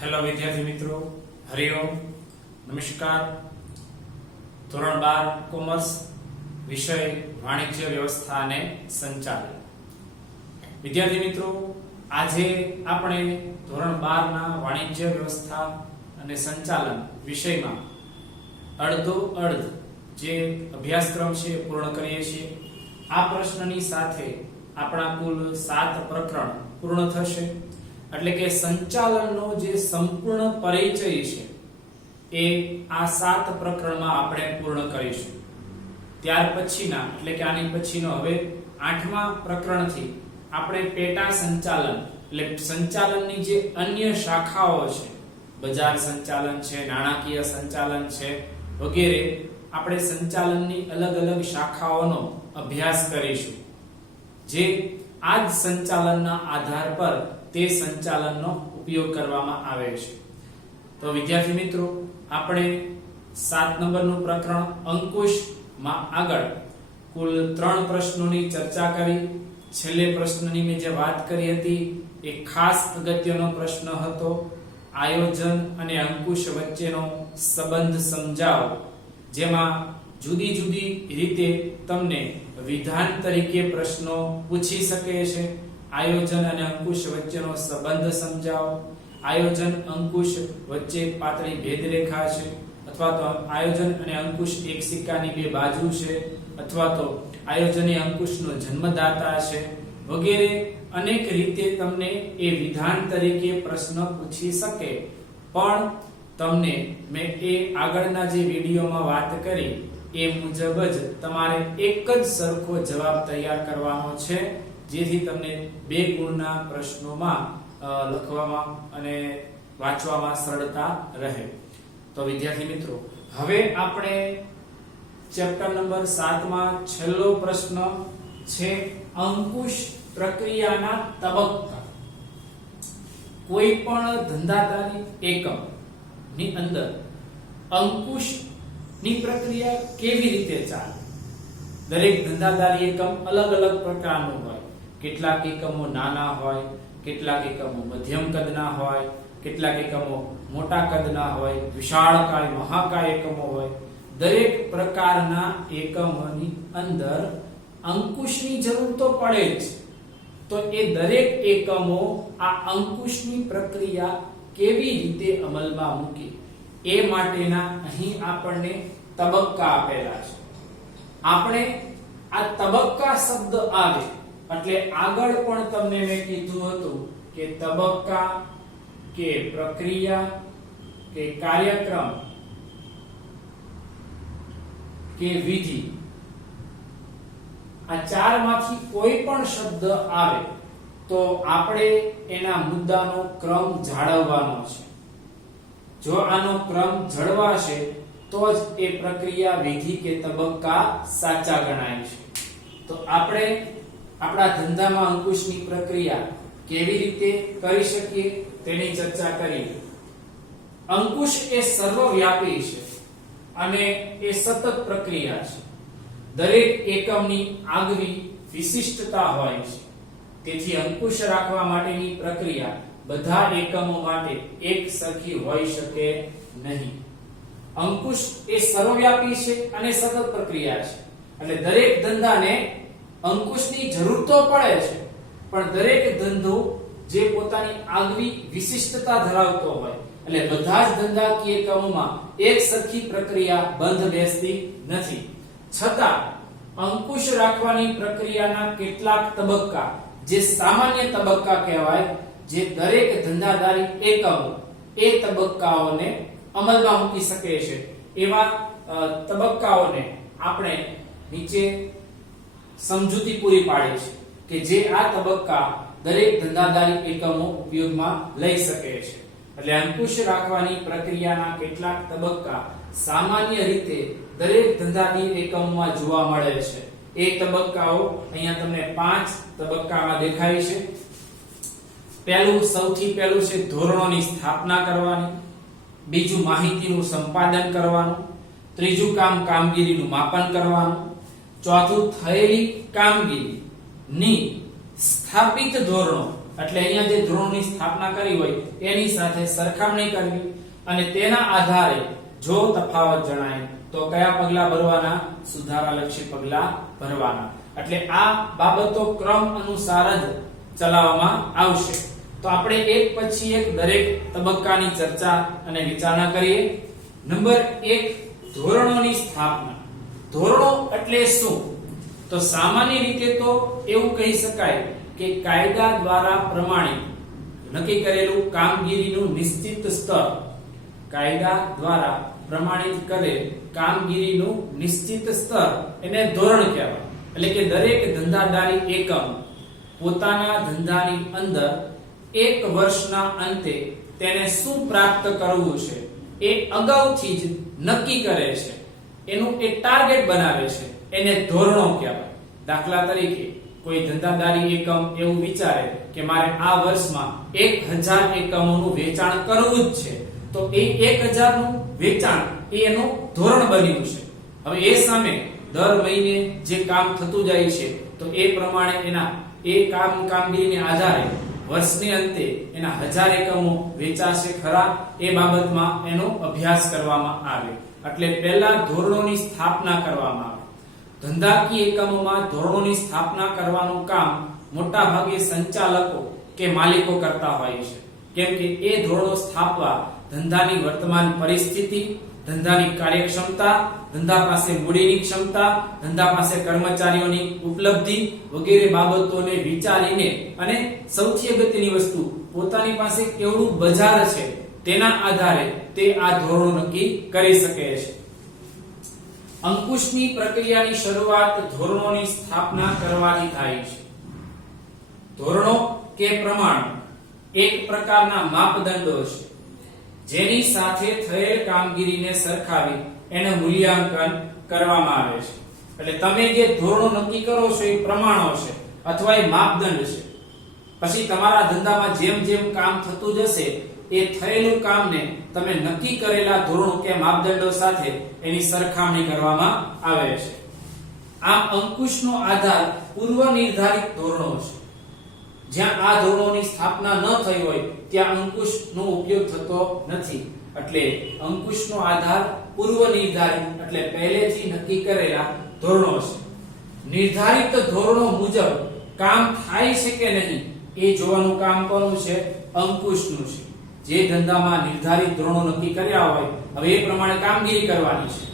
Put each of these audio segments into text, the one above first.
Hello વિદ્યાર્થી મિત્રો, હરિઓમ, નમસ્કાર. ધોરણ 12 કોમર્સ, વિષય વાણિજ્ય વ્યવસ્થા અને સંચાલન. વિદ્યાર્થી મિત્રો, આજે આપણે ધોરણ 12 ના વાણિજ્ય વ્યવસ્થા અને સંચાલન વિષયમાં અડધો અડધ જે અભ્યાસક્રમ છે પૂર્ણ કરીએ છીએ. આ પ્રશ્નની સાથે આપણા કુલ 7 પ્રકરણ પૂર્ણ થશે. એટલે કે સંચાલનનો જે સંપૂર્ણ પરિચય છે એ આ 7 પ્રકરણમાં આપણે પૂર્ણ કરીશું. ત્યાર પછીના એટલે કે આની પછીનો હવે 8મા પ્રકરણથી આપણે પેટા સંચાલન એટલે સંચાલનની જે અન્ય શાખાઓ છે, બજાર સંચાલન છે, નાણાકીય સંચાલન છે વગેરે, આપણે સંચાલનની અલગ અલગ શાખાઓનો અભ્યાસ કરીશું, જે આ જ સંચાલનના આધાર પર તે સંચાલનનો ઉપયોગ કરવામાં આવે છે. તો વિદ્યાર્થી મિત્રો, આપણે 7 નંબરનું પ્રકરણ અંકુશમાં આગળ કુલ 3 પ્રશ્નોની ચર્ચા કરી. છેલ્લે પ્રશ્નની મેં જે વાત કરી હતી એ ખાસ અગત્યનો પ્રશ્ન હતો, આયોજન અને અંકુશ વચ્ચેનો સંબંધ સમજાવો, જેમાં જુદી જુદી રીતે તમને વિધાન તરીકે પ્રશ્નો પૂછી શકે છે. આયોજન અને અંકુશ વચ્ચેનો સંબંધ સમજાવો, આયોજન અંકુશ વચ્ચે પાતળી ભેદરેખા છે, અથવા તો આયોજન અને અંકુશ એક સિક્કાની બે બાજુ છે, અથવા તો આયોજન એ અંકુશનો જન્મદાતા છે વગેરે અનેક રીતે તમને એ વિધાન તરીકે પ્રશ્ન પૂછી શકે. પણ તમને મેં એ આગળના જે વિડીયોમાં વાત કરી એ મુજબ જ તમારે એક જ સરખો જવાબ તૈયાર કરવાનો છે, જેથી તમને 2 ગુણના પ્રશ્નોમાં લખવામાં અને વાંચવામાં સરળતા રહે. તો વિદ્યાર્થી મિત્રો, હવે આપણે ચેપ્ટર નંબર 7 માં છેલ્લો પ્રશ્ન છે અંકુશ પ્રક્રિયાના તબક્કા. કોઈ પણ ધંધાદારી એકમ ની અંદર અંકુશ ની પ્રક્રિયા કેવી રીતે ચાલે? દરેક ધંધાદારી એકમ અલગ અલગ પ્રકારનું હોય. કેટલાક એકમો નાના હોય, કેટલાક એકમો મધ્યમ કદના હોય, કેટલાક એકમો મોટા કદના હોય, વિશાળકાય મહાકાય એકમો હોય. દરેક પ્રકારના એકમોની અંદર અંકુશની જરૂર તો પડે જ. તો એ દરેક એકમો આ અંકુશની પ્રક્રિયા કેવી રીતે અમલમાં મૂકે એ માટેના અહીં આપણને તબક્કા આપેલા છે. આપણે આ તબક્કા શબ્દ આવે એટલે આગળ પણ તમને મેં કીધું હતું કે તબક્કા કે પ્રક્રિયા કે કાર્યક્રમ કે વિધિ, આ 4 માંથી કોઈ પણ શબ્દ આવે તો આપણે એના મુદ્દાનો ક્રમ જાળવવાનો છે. જો આનો ક્રમ જળવાશે તો જ એ પ્રક્રિયા, વિધિ કે તબક્કા સાચા ગણાય છે. તો આપણે આપણા ધંધામાં અંકુશની પ્રક્રિયા કેવી રીતે કરી શકીએ તેની ચર્ચા કરી. અંકુશ એ સર્વવ્યાપી છે અને એ સતત પ્રક્રિયા છે. દરેક એકમની આગવી વિશિષ્ટતા હોય છે. તેથી અંકુશ રાખવા માટેની પ્રક્રિયા બધા એકમો માટે એક સરખી હોઈ શકે નહીં. અંકુશ એ સર્વવ્યાપી છે અને સતત પ્રક્રિયા છે. એટલે દરેક ધંધાને અંકુશની જરૂર તો પડે છે, પણ દરેક ધંધો જે પોતાની આગવી વિશિષ્ટતા ધરાવતો હોય, એટલે બધા જ ધંધાકીય એકમોમાં એક સરખી પ્રક્રિયા બંધ બેસતી નથી. છતાં અંકુશ રાખવાની પ્રક્રિયાના કેટલાક તબક્કા, જે સામાન્ય તબક્કા કહેવાય, જે દરેક ધંધાદારી એકમો એ તબક્કાઓને અમલમાં મૂકી શકે છે, એવા તબક્કાઓને આપણે નીચે સમજૂતી પૂરી પાડી છે કે જે આ તબક્કા દરેક ધંધાદારી એકમો ઉપયોગમાં લઈ શકે છે. એટલે અંકુશ રાખવાની પ્રક્રિયાના કેટલાક તબક્કા સામાન્ય રીતે દરેક ધંધાદારી એકમોમાં જોવા મળે છે. એ તબક્કાઓ અહીંયા તમને 5 તબક્કામાં દેખાય છે. સૌથી પહેલું છે ધોરણોની સ્થાપના કરવાની. બીજું માહિતીનું સંપાદન કરવાનું. ત્રીજું કામગીરીનું માપન કરવાનું. ચોથું થયેલી કામગીરીની સ્થાપિત ધોરણો એટલે અહીંયા જે ધોરણોની સ્થાપના કરી હોય એની સાથે સરખામણી કરવી અને તેના આધારે જો તફાવત જણાય તો કયા પગલા ભરવાના? સુધારાલક્ષી પગલા ભરવાના. એટલે આ બાબતો ક્રમ અનુસાર જ ચલાવવામાં આવશે. તો આપણે એક પછી એક દરેક તબક્કાની ચર્ચા અને વિચારણા કરીએ. નંબર 1, ધોરણોની સ્થાપના. ધોરણો એટલે શું? તો સામાન્ય રીતે તો એવું કહી શકાય કે કાયદા દ્વારા પ્રમાણિત નક્કી કરેલું કામગીરીનું નિશ્ચિત સ્તર. કાયદા દ્વારા પ્રમાણિત કરેલ કામગીરીનું નિશ્ચિત સ્તર એને ધોરણ કહેવાય. એટલે કે દરેક ધંધાદારી એકમ પોતાના ધંધાની અંદર એક વર્ષના અંતે તેને શું પ્રાપ્ત કરવું છે એ અગાઉથી જ નક્કી કરે છે. એનું એક ટાર્ગેટ બનાવે છે, એને ધોરણો કહેવાય. દાખલા તરીકે કોઈ ધંધાદારી એકમ એવું વિચારે કે મારે આ વર્ષમાં 1000 એકમોનું વેચાણ કરવું જ છે, તો એ 1000 નું વેચાણ એનું ધોરણ બન્યું છે. હવે એ સામે દર મહિને જે કામ થતું જાય છે તો એ પ્રમાણે એના એ કામગીરીને આધારે વર્ષની અંતે એના 1000 એકમો વેચાશે ખરા એ બાબતમાં એનો અભ્યાસ કરવામાં આવે. એટલે પહેલા ધોરણોની સ્થાપના કરવામાં આવે. ધંધાકીય એકમોમાં ધોરણોની સ્થાપના કરવાનું કામ મોટા ભાગે સંચાલકો કે માલિકો કરતા હોય છે. કેમ કે એ ધોરણો સ્થાપવા ધંધાની વર્તમાન પરિસ્થિતિ, ધંધાની કાર્યક્ષમતા, ધંધા પાસે મૂડીની ક્ષમતા, ધંધા પાસે કર્મચારીઓની ઉપલબ્ધિ વગેરે બાબતોને વિચારીને અને સૌથી અગત્યની વસ્તુ પોતાની પાસે કેવડું બજાર છે તેના આધારે તે આ ધોરણો નક્કી કરી શકે છે. અંકુશની પ્રક્રિયાની શરૂઆત ધોરણોની સ્થાપના કરવાથી થાય છે. ધોરણો કે પ્રમાણ એક પ્રકારના માપદંડો છે જેની સાથે થયેલ કામગીરીને સરખાવી એનું મૂલ્યાંકન કરવામાં આવે છે. એટલે તમે જે ધોરણો નક્કી કરો છો એ પ્રમાણો છે અથવા એ માપદંડ છે. પછી તમારા ધંધામાં જેમ જેમ કામ થતું જશે એ થયેલું કામને તમે નક્કી કરેલા ધોરણો કે માપદંડો સાથે એની સરખામણી કરવામાં આવે છે. આમ અંકુશનો આધાર પૂર્વ નિર્ધારિત ધોરણો છે. જ્યાં આ ધોરણોની સ્થાપના ન થઈ હોય ત્યાં અંકુશનો ઉપયોગ થતો નથી. એટલે અંકુશનો આધાર પૂર્વ નિર્ધારિત એટલે પહેલેથી નક્કી કરેલા ધોરણો છે. નિર્ધારિત ધોરણો મુજબ કામ થાય છે કે નહીં એ જોવાનું કામ કોનું છે? અંકુશનું છે. જે ધંધામાં નિર્ધારિત ધોરણો નક્કી કર્યા હોય હવે એ પ્રમાણે કામગીરી કરવાની છે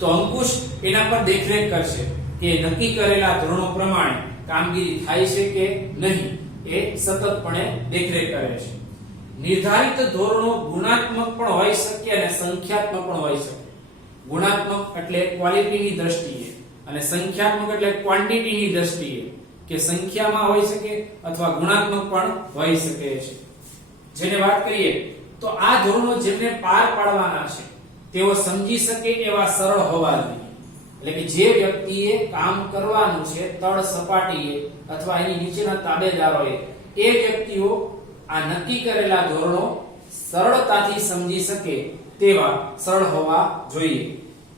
તો અંકુશ એના પર દેખરેખ કરશે કે નક્કી કરેલા ધોરણો પ્રમાણે કામગીરી થાય છે કે નહીં. એ સતતપણે દેખરેખ કરે છે. નિર્ધારિત ધોરણો ગુણાત્મક પણ હોઈ શકે અને સંખ્યાત્મક પણ હોઈ શકે. ગુણાત્મક એટલે ક્વોલિટીની દ્રષ્ટિએ અને સંખ્યાત્મક એટલે ક્વોન્ટિટીની દ્રષ્ટિએ કે સંખ્યામાં હોઈ શકે અથવા ગુણાત્મક પણ હોઈ શકે છે. જેને વાત કરીએ તો આ ધોરણો જેમને પાર પાડવાના છે તેઓ સમજી શકે એવા સરળ હોવા જોઈએ. એટલે કે જે વ્યક્તિએ કામ કરવાનું છે તળ સપાટીએ અથવા એની નીચેના તાબેદારોએ એ વ્યક્તિઓ આ નક્કી કરેલા ધોરણો સરળતાથી સમજી શકે તેવા સરળ હોવા જોઈએ.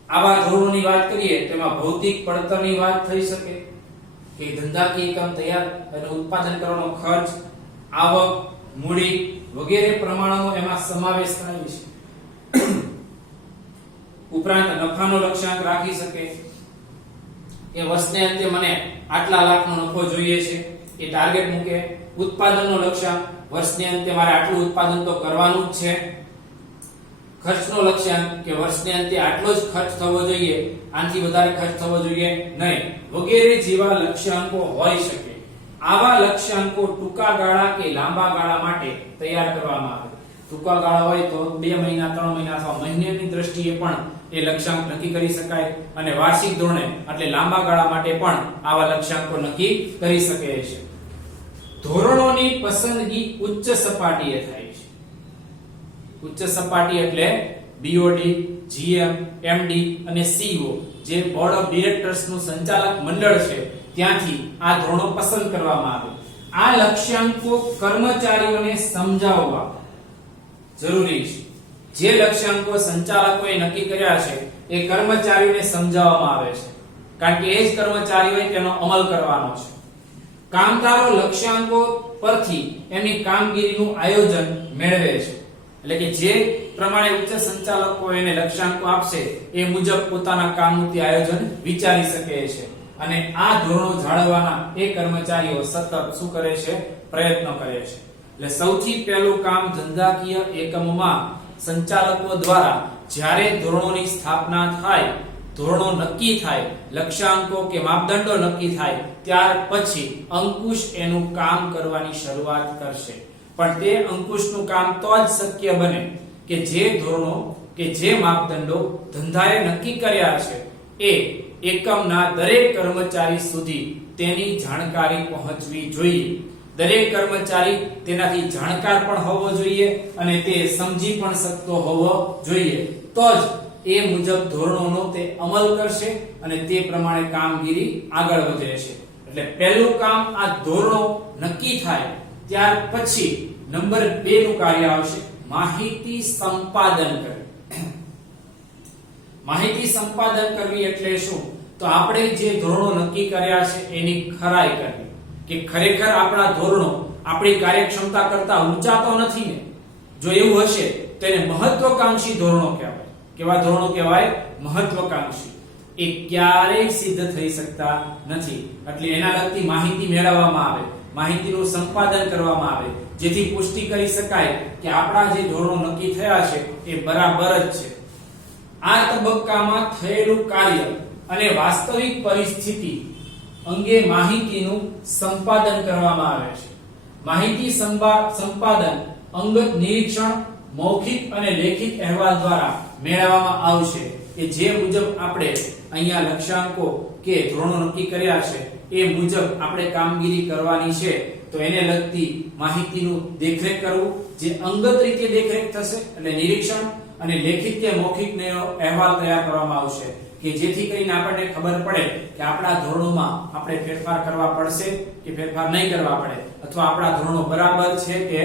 આવા ધોરણોની વાત કરીએ તેમાં ભૌતિક પડતરની વાત થઈ શકે કે ધંધાકીય એકમ તૈયાર અને ઉત્પાદન કરવાનો ખર્ચ, આવક, મૂડી વગેરે પ્રમાણોનો એમાં સમાવેશ થાય છે. ઉપરાંત નફાનો લક્ષ્યાંક રાખી શકે. એ વર્ષને અંતે મને આટલા લાખનો નફો જોઈએ છે એ ટાર્ગેટ મૂકે. ઉત્પાદનનો લક્ષ્યાંક વર્ષને અંતે મારે આટલું ઉત્પાદન તો કરવાનું જ છે. ખર્ચનો લક્ષ્યાંક કે વર્ષને અંતે આટલો જ ખર્ચ થવો જોઈએ, આનાથી વધારે ખર્ચ થવો જોઈએ નહીં, વગેરે જેવા લક્ષ્યાંકો હોઈ શકે. આવા લક્ષ્યાંકો ટૂંકા ગાળા કે લાંબા ગાળા માટે તૈયાર કરવામાં આવે. ટૂંકા ગાળા હોય તો 2 મહિના 3 મહિના અથવા મહિનાની દ્રષ્ટિએ પણ એ લક્ષ્યાંક નક્કી કરી શકાય અને વાર્ષિક ધોરણે એટલે લાંબા ગાળા માટે પણ આવા લક્ષ્યાંકો નક્કી કરી શકે છે. ધોરણોની પસંદગી ઉચ્ચ સપાટીએ થાય છે. ઉચ્ચ સપાટી એટલે BOD, GM, MD અને CEO જે બોર્ડ ઓફ ડિરેક્ટર્સ નું સંચાલક મંડળ છે ત્યાંથી આ ધોરણો પસંદ કરવામાં આવે. આ લક્ષ્યાંકો કર્મચારીઓને સમજાવવા જરૂરી છે. જે લક્ષ્યાંકો સંચાલકોએ નક્કી કર્યા છે એ કર્મચારીઓને સમજાવવામાં આવે છે કારણ કે એ જ કર્મચારીઓએ તેનો અમલ કરવાનો છે. કામદારો લક્ષ્યાંકો પરથી એમની કામગીરીનું આયોજન મેળવે છે. એટલે કે જે પ્રમાણે ઉચ્ચ સંચાલકો એને લક્ષ્યાંકો આપશે એ મુજબ પોતાના કામનું તે આયોજન વિચારી શકે છે અને આ ધોરણો જાળવવાના એ કર્મચારીઓ સતત શું કરે છે? પ્રયત્ન કરે છે. એટલે સૌથી પહેલું કામ ધંધાકીય એકમમાં સંચાલકો દ્વારા જ્યારે ધોરણોની સ્થાપના થાય, ધોરણો નક્કી થાય, લક્ષ્યાંકો કે માપદંડો નક્કી થાય, ત્યાર પછી અંકુશ એનું કામ કરવાની શરૂઆત કરશે. પણ તે અંકુશનું કામ તો જ શક્ય બને કે જે ધોરણો કે જે માપદંડો ધંધાએ નક્કી કર્યા છે એ એકમના દરેક કર્મચારી સુધી તેની જાણકારી પહોંચવી જોઈએ. દરેક કર્મચારી તેનાથી જાણકાર પણ હોવો જોઈએ અને તે સમજી પણ શકતો હોવો જોઈએ. તો જ એ મુજબ ધોરણોનો તે અમલ કરશે અને તે પ્રમાણે કામગીરી આગળ વધે છે. એટલે પહેલું કામ આ ધોરણો નક્કી થાય ત્યાર પછી નંબર 2 નું કાર્ય આવશે માહિતી સંપાદન કરવી. માહિતી સંપાદન કરવી એટલે શું? તો આપણે જે ધોરણો નક્કી કર્યા છે એની ખરાઈ કરવી કે ખરેખર આપણા ધોરણો આપણી કાર્યક્ષમતા કરતા ઊંચા તો નથી ને? જો એવું હશે તો એને મહત્વકાંક્ષી ધોરણો કહેવાય. કેવા ધોરણો કહેવાય? મહત્વકાંક્ષી. એ ક્યારેય સિદ્ધ થઈ શકતા નથી. એટલે એના લગતી માહિતી મેળવવામાં આવે, માહિતીનું સંપાદન કરવામાં આવે, જેથી પુષ્ટિ કરી શકાય કે આપણા જે ધોરણો નક્કી થયા છે એ બરાબર જ છે. આ તબક્કામાં થયેલું કાર્ય અને વાસ્તવિક પરિસ્થિતિ અંગે માહિતીનું સંપાદન કરવામાં આવે છે. માહિતી સંપાદન અંગત નિરીક્ષણ, મૌખિક અને લેખિત અહેવાલ દ્વારા મેળવવામાં આવશે કે જે મુજબ આપણે અહીંયા લક્ષ્યાંકો કે ધોરણો નક્કી કર્યા છે એ મુજબ આપણે કામગીરી કરવાની છે. તો એને લગતી માહિતીનું દેખરેખ કરવું, જે અંગત રીતે દેખરેખ થશે એટલે નિરીક્ષણ, અને લેખિત કે મૌખિક અહેવાલ તૈયાર કરવામાં આવશે કે જેથી કરીને આપણને ખબર પડે કે આપણા ધોરણોમાં આપણે ફેરફાર કરવા પડશે કે ફેરફાર નહીં કરવા પડે, અથવા આપણા ધોરણો બરાબર છે કે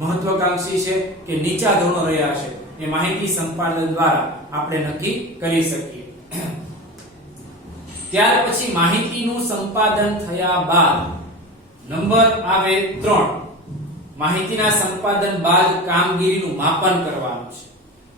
મહત્વકાંક્ષી છે કે નીચા ધોરણો રહ્યા છે. એ માહિતી સંપાદન દ્વારા આપણે નક્કી કરી શકીએ. ત્યાર પછી માહિતીનું સંપાદન થયા બાદ નંબર આવે 3. માહિતીના સંપાદન બાદ કામગીરીનું માપન કરવાનું છે.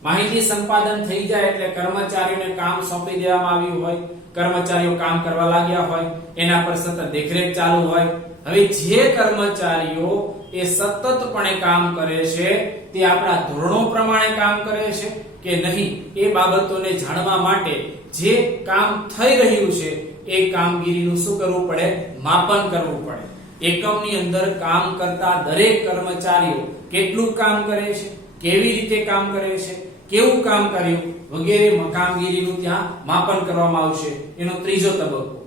માહિતી સંપાદન થઈ જાય એટલે કર્મચારીઓને કામ સોંપી દેવામાં આવ્યું હોય, કર્મચારીઓ કામ કરવા લાગ્યા હોય, એના પર સતત દેખરેખ ચાલુ હોય. હવે જે કર્મચારીઓ એ સતતપણે કામ કરે છે તે આપણા ધોરણો પ્રમાણે કામ કરે છે કે નહીં એ બાબતોને જાણવા માટે જે કામ થઈ રહ્યું છે એ કામગીરીનું શું કરવું પડે? માપન કરવું પડે. એકમની અંદર કામ કરતા દરેક કર્મચારીઓ કેટલું કામ કરે છે, કેવી રીતે કામ કરે છે, કેવું કામ કર્યું વગેરે કામગીરીનું ત્યાં માપન કરવામાં આવશે. એનો ત્રીજો તબક્કો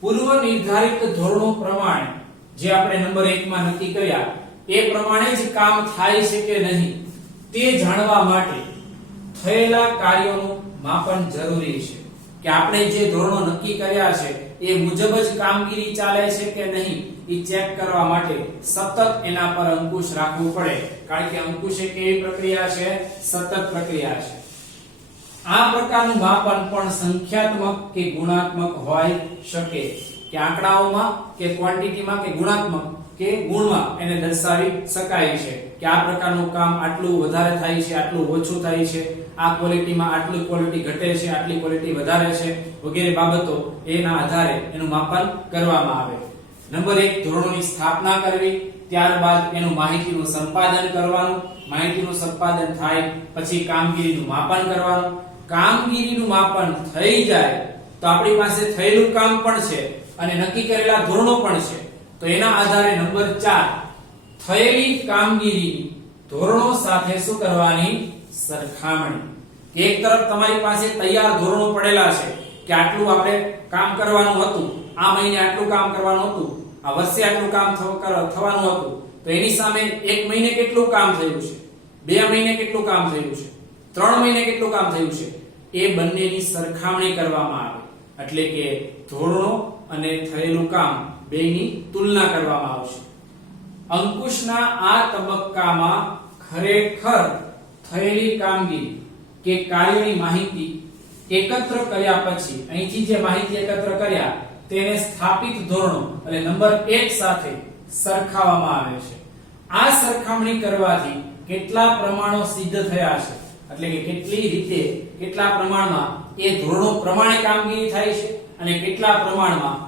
પૂર્વ નિર્ધારિત ધોરણો પ્રમાણે જે આપણે નંબર 1 માં નક્કી કર્યા એ પ્રમાણે જ કામ થાય છે કે નહીં તે જાણવા માટે થયેલા કાર્યોનું માપન જરૂરી છે. કે આપણે જે ધોરણો નક્કી કર્યા છે એ મુજબ જ કામગીરી ચાલે છે કે નહીં એ ચેક કરવા માટે સતત એના પર અંકુશ રાખવું પડે. કારણ કે અંકુશ એક એવી પ્રક્રિયા છે, સતત પ્રક્રિયા છે. આ પ્રકારનું માપન પણ સંખ્યાત્મક કે ગુણાત્મક હોઈ શકે, કે આંકડાઓમાં કે ક્વોન્ટિટીમાં કે ગુણાત્મક કે ગુણમાં એને દર્શાવી શકાય છે કે આ પ્રકારનું કામ આટલું વધારે થાય છે, આટલું ઓછું થાય છે, આ ક્વોલિટીમાં આટલી ક્વોલિટી ઘટે છે, આટલી ક્વોલિટી વધારે છે વગેરે બાબતો એના આધારે એનું માપન કરવામાં આવે. નંબર 1 ધોરણોની સ્થાપના કરવી, ત્યારબાદ એનું માહિતીનું સંપાદન કરવાનું, માહિતીનું સંપાદન થાય પછી કામગીરીનું માપન કરવાનું. કામગીરીનું માપન થઈ જાય તો આપણી પાસે થયેલું કામ પણ છે અને નક્કી કરેલા ધોરણો પણ છે. તો એના આધારે નંબર 4 થયેલી કામગીરી ધોરણો સાથે શું કરવાની? સરખામણી. એક તરફ તમારી પાસે તૈયાર ધોરણો પડેલા છે કે આટલું આપણે કામ કરવાનું હતું, આ મહિને આટલું કામ કરવાનું હતું, આ વર્ષે આટલું કામ થવાનું હતું. તો એની સામે 1 મહિને કેટલું કામ થયું છે, 2 મહિને કેટલું કામ થયું છે, 3 મહિને કેટલું કામ થયું છે, એ બંનેની સરખામણી કરવામાં આવે. એટલે કે ધોરણો અને થયેલું કામ બેની તુલના કરવામાં આવશે. અંકુશના આ તબક્કામાં ખરેખર થયેલી કામગીરી કે કાર્યની માહિતી એકત્ર કર્યા પછી અહીંથી જે માહિતી એકત્ર કર્યા તેને સ્થાપિત ધોરણો એટલે નંબર 1 સાથે સરખાવવામાં આવે છે. આ સરખામણી કરવાથી કેટલા પ્રમાણો સિદ્ધ થયા છે એટલે કે કેટલી રીતે કેટલા પ્રમાણમાં એ ધોરણો પ્રમાણે કામગીરી થાય છે અને કેટલા પ્રમાણમાં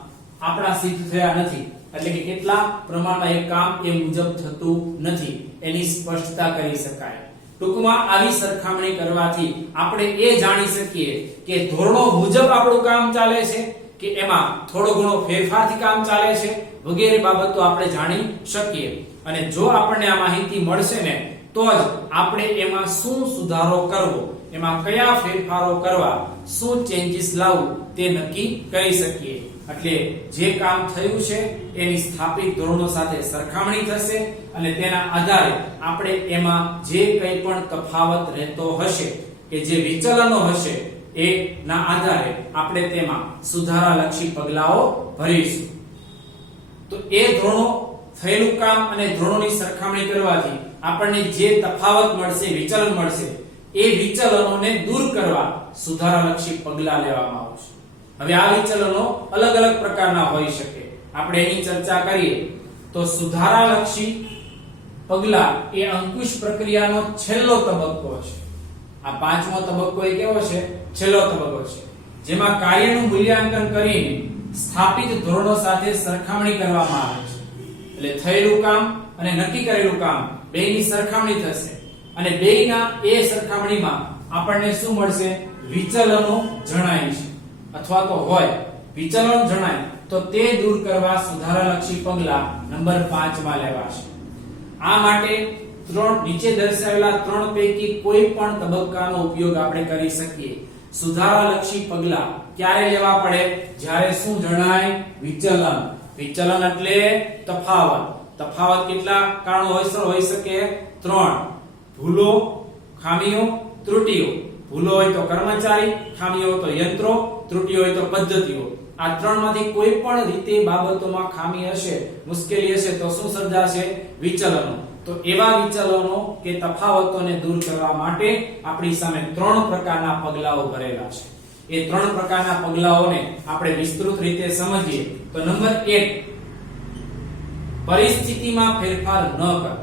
આપણા સિદ્ધ થયા નથી એટલે કે કેટલા પ્રમાણમાં એ કામ એ મુજબ થતું નથી એની સ્પષ્ટતા કરી શકાય. ટૂંકમાં આવી સરખામણી કરવાથી આપણે એ જાણી શકીએ કે ધોરણો મુજબ આપણું કામ ચાલે છે કે એમાં થોડો ઘણો ફેરફારથી કામ ચાલે છે વગેરે બાબતો આપણે જાણી શકીએ. અને જો આપણને આ માહિતી મળશે ને તો જ આપણે એમાં શું સુધારો કરવો, એમાં કયા ફેરફારો કરવા, શું ચેન્જીસ લાવવું તે નક્કી કરી શકીએ. એટલે જે કામ થયું છે એની સ્થાપિત ધોરણો સાથે સરખામણી થશે અને તેના આધારે આપણે એમાં જે કંઈ પણ તફાવત રહેતો હશે કે જે વિચલનો હશે એના આધારે આપણે તેમાં સુધારાલક્ષી પગલાઓ ભરીશું. તો એ ધોરણો થયેલું કામ અને ધોરણોની સરખામણી કરવાથી આપણને જે તફાવત મળશે, વિચલન મળશે, એ વિચલનોને દૂર કરવા સુધારાલક્ષી પગલા લેવામાં આવશે. હવે આ વિચલનો અલગ અલગ પ્રકારના હોઈ શકે. આપણે એની ચર્ચા કરીએ તો સુધારાલક્ષી પગલા એ અંકુશ પ્રક્રિયાનો છેલ્લો તબક્કો છે. આ પાંચમો તબક્કો એ કેવો છે? છેલ્લો તબક્કો છે, જેમાં કાર્યનું મૂલ્યાંકન કરીને સ્થાપિત ધોરણો સાથે સરખામણી કરવામાં આવે છે. એટલે થયેલું કામ અને નક્કી કરેલું કામ બેયની સરખામણી થશે અને બેયના એ સરખામણીમાં આપણને શું મળશે? વિચલનો જણાય છે અથવા તો હોય વિચલન જણાય તો તે દૂર કરવા સુધારાલક્ષી પગલા નંબર 5 માં લેવાશે. આ માટે નીચે દર્શાવેલા 3 પૈકી કોઈ પણ તબક્કાનો ઉપયોગ આપણે કરી શકીએ. સુધારાલક્ષી પગલા ક્યારે લેવા પડે? જ્યારે શું જણાય? વિચલન. વિચલન એટલે તફાવત. તફાવત કેટલા કારણો હોઈ શકે? 3. ભૂલો, ખામીઓ, ત્રુટીઓ. ભૂલો હોય તો કર્મચારી, ખામીઓ હોય તો યંત્રો, ત્રુટીઓ હોય તો પદ્ધતિઓ. આ 3 માંથી કોઈ પણ રીતે બાબતોમાં ખામી હશે, મુશ્કેલી હશે તો શું સર્જાશે? વિચલનો. તો એવા વિચલનો કે તફાવતોને દૂર કરવા માટે આપણી સામે 3 પ્રકારના પગલાઓ ભરેલા છે. એ 3 પ્રકારના પગલાઓને આપણે વિસ્તૃત રીતે સમજીએ તો નંબર 1, પરિસ્થિતિમાં ફેરફાર ન કરો.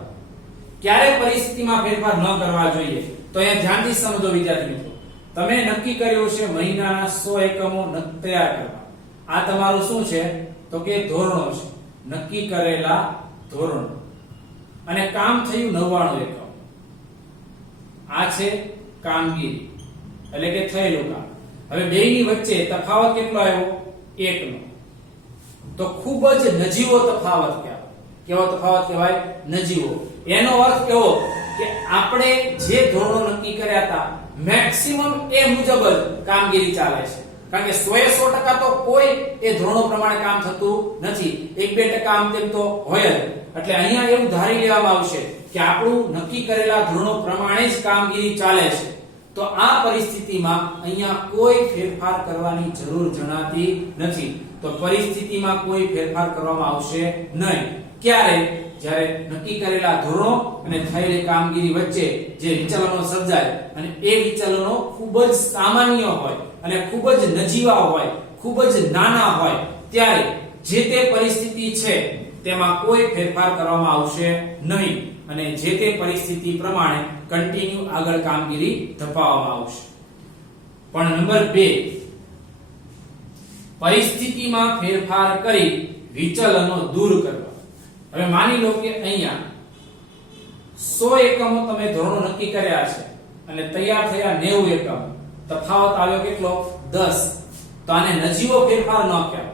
ક્યારે પરિસ્થિતિમાં ફેરફાર ન કરવા જોઈએ? તો અહીંયા ધ્યાનથી સમજો વિદ્યાર્થી મિત્રો. તમે નક્કી કર્યું છે મહિનાના 100 એકમો તૈયાર કરવા. આ તમારું શું છે? તો કે ધોરણો છે, નક્કી કરેલા ધોરણો. અને કામ થયું 99 એકમ. આ છે કામગીરી એટલે કે થયેલું કામ. હવે બેયની વચ્ચે તફાવત કેટલો આવ્યો? 1 નો. તો ખૂબ જ નજીવો તફાવત કહેવાય. કેવો તફાવત કહેવાય? નજીવો. એનો અર્થ એવો કે આપણે જે ધોરણો નક્કી કર્યા હતા મેક્સિમમ એ મુજબ જ કામગીરી ચાલે છે. કારણ કે 100% તો કોઈ એ ધોરણો પ્રમાણે કામ થતું નથી. 1-2% આમ તેમ તો હોય જ. એટલે અહીંયા એવું ધારી લેવામાં આવશે કે આપણું નક્કી કરેલા ધોરણો પ્રમાણે જ કામગીરી ચાલે છે. તો આ પરિસ્થિતિમાં અહીંયા કોઈ ફેરફાર કરવાની જરૂર જણાતી નથી. તો પરિસ્થિતિમાં કોઈ ફેરફાર કરવામાં આવશે નહીં. ક્યારે? જ્યારે નક્કી કરેલા ધોરણો અને થયેલી કામગીરી વચ્ચે જે વિચલનો સર્જાય અને એ વિચલનો ખૂબ જ સામાન્ય હોય અને ખૂબ જ નજીવા હોય, ખૂબ જ નાના હોય, ત્યારે જે તે પરિસ્થિતિ છે તેમાં કોઈ ફેરફાર કરવામાં આવશે નહીં અને જે તે પરિસ્થિતિ પ્રમાણે કન્ટિન્યુ આગળ કામગીરી ધપાવવામાં આવશે. પણ નંબર 2, પરિસ્થિતિમાં ફેરફાર કરી વિચલનો દૂર કરવા. હવે માની લો કે અહીંયા 100 એકમો તમે ધોરણો નક્કી કર્યા છે અને તૈયાર થયા 90 એકમ. તફાવત આવ્યો કેટલો? 10. તો આને નજીવો ફેરફાર ન કહેવાય.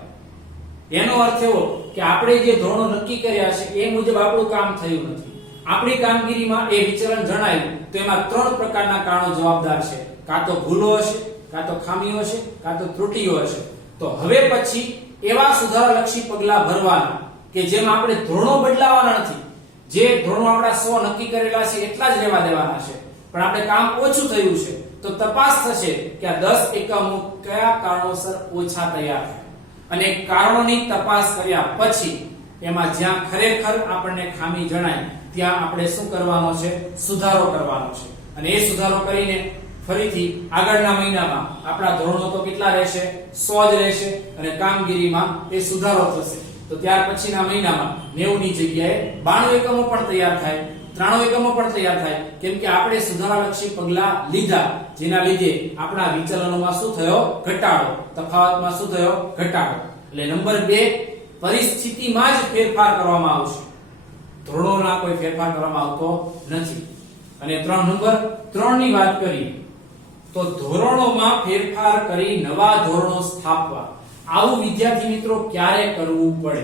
એનો અર્થ એવો કે આપણે જે ધોરણો નક્કી કર્યા છે એ મુજબ આપણું કામ થયું નથી. આપણી કામગીરીમાં એ વિચલન જણાયું તો એમાં 3 પ્રકારના કારણો જવાબદાર છે. કાં તો ભૂલો હશે, કાં તો ખામીઓ હશે, કાં તો ત્રુટીઓ હશે. તો હવે પછી એવા સુધારાલક્ષી પગલા ભરવાના કે જેમાં આપણે ધોરણો બદલાવાના નથી. જે ધોરણો આપણા 100 નક્કી કરેલા છે એટલા જ રહેવા દેવાના છે. પણ આપણે કામ ઓછું થયું છે તો તપાસ થશે કે આ 10 એકમો કયા કારણોસર ઓછા તૈયાર થયા અને કારણોની તપાસ કર્યા પછી એમાં જ્યાં ખરેખર આપણને ખામી જણાય ત્યાં આપણે શું કરવાનો છે? સુધારો કરવાનો છે. અને એ સુધારો કરીને ફરીથી આગળના મહિનામાં આપણા ધોરણો તો કેટલા રહેશે? 100 જ રહેશે અને કામગીરીમાં એ સુધારો થશે. તો ત્યાર પછીના મહિનામાં 90 ની જગ્યાએ 92 એકમો પણ તૈયાર થાય, 93 એકમો પણ તૈયાર થાય, કેમ કે આપણે સુધારાલક્ષી પગલા લીધા, જેના લીધે આપણા વિચલનોમાં શું થયો? ઘટાડો. તફાવતમાં શું થયો? ઘટાડો. એટલે નંબર 2, પરિસ્થિતિમાં જ ફેરફાર કરવામાં આવશે, ધોરણોના કોઈ ફેરફાર કરવામાં આવતો નથી. અને 3 નંબર 3 ની વાત કરીએ તો ધોરણોમાં ફેરફાર કરી નવા ધોરણો સ્થાપવા. આવું વિદ્યાર્થી મિત્રો ક્યારે કરવું પડે?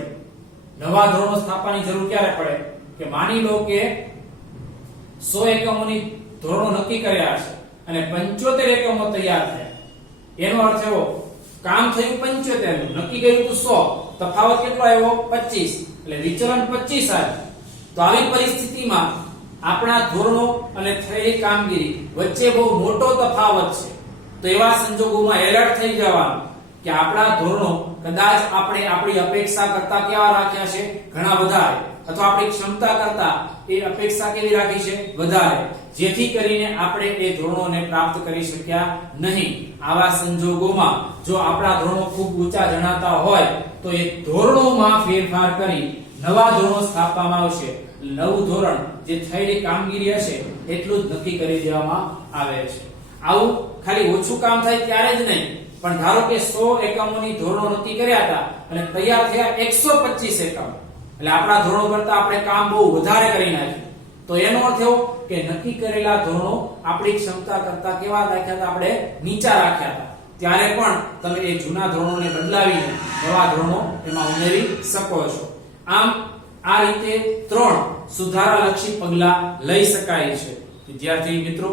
નવા ધોરણો સ્થાપવાની જરૂર ક્યારે પડે? કે માની લો કે 100 એકમોની ધોરણો નક્કી કર્યા છે અને 75 એકમો તૈયાર થયા. એનો અર્થ એવો, કામ થયું 75 નું, નક્કી કર્યું તો 100, તફાવત કેટલો આવ્યો? 25, એટલે વિચલન 25 આવ્યું. તો આવી પરિસ્થિતિમાં આપણા ધોરણો અને થયેલી કામગીરી વચ્ચે બહુ મોટો તફાવત છે. તો એવા સંજોગોમાં એલર્ટ થઈ જવાનું કે આપણા ધોરણો કદાચ આપણે આપણી અપેક્ષા કરતા કેવા રાખ્યા છે? ઘણા વધારે, અથવા આપણી ક્ષમતા કરતા એ અપેક્ષા કેવી રાખી છે? વધારે, જેથી કરીને આપણે એ ધોરણોને પ્રાપ્ત કરી શક્યા નહીં. આવા સંજોગોમાં જો આપણા ધોરણો ખૂબ ઊંચા જણાતા હોય તો એ ધોરણોમાં ફેરફાર કરી નવા ધોરણો સ્થાપવામાં આવશે. નવું ધોરણ જે થયેલી કામગીરી હશે એટલું જ નક્કી કરી દેવામાં આવે છે. આવું ખાલી ઓછું કામ થાય ત્યારે જ નહીં, પણ ધારો કે 100 એકમોની ધોરણો નક્કી કર્યા હતા અને તૈયાર થયા 125 એકમ, એટલે આપણા ધોરણો કરતા આપણે કામ બહુ વધારે કરી નાખ્યું. તો એનો અર્થ એવો કે નક્કી કરેલા ધોરણો આપણી ક્ષમતા કરતા કેવા રાખ્યા હતા? આપણે નીચા રાખ્યા હતા. ત્યારે પણ તમે એ જૂના ધોરણોને બદલાવીને નવા ધોરણો એમાં ઉમેરી શકો છો. આમ આ રીતે 3 સુધારાલક્ષી પગલા લઈ શકાય છે. વિદ્યાર્થી મિત્રો,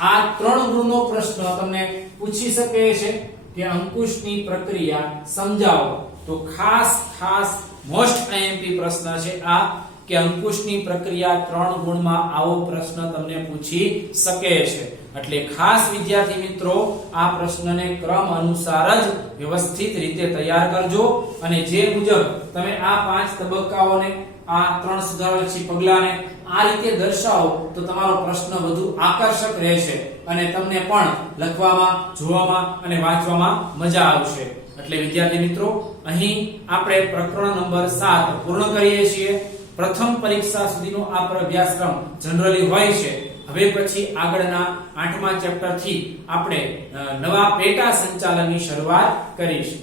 આ 3 ગુણનો પ્રશ્ન તમને પૂછી શકે છે કે અંકુશની પ્રક્રિયા સમજાવો. તો ખાસ મોસ્ટ આઈએમપી પ્રશ્ન છે આ, કે અંકુશની પ્રક્રિયા 3 ગુણમાં આવો પ્રશ્ન તમને પૂછી શકે છે. એટલે ખાસ વિદ્યાર્થી મિત્રો આ પ્રશ્નને ક્રમ અનુસાર જ વ્યવસ્થિત રીતે તૈયાર કરજો, અને જે મુજબ તમે આ 5 તબક્કાઓને, આ 3 સુધારાલક્ષી પગલાને આ રીતે દર્શાવો તો તમારો પ્રશ્ન વધુ આકર્ષક રહેશે અને તમને પણ લખવામાં, જોવામાં અને વાંચવામાં મજા આવશે. એટલે વિદ્યાર્થી મિત્રો, અહીં આપણે પ્રકરણ નંબર 7 પૂર્ણ કરીએ છીએ. પ્રથમ પરીક્ષા સુધીનો આ અભ્યાસક્રમ જનરલી હોય છે. હવે પછી આગળના 8મા ચેપ્ટર થી આપણે નવા પેટા સંચાલનની શરૂઆત કરીશું.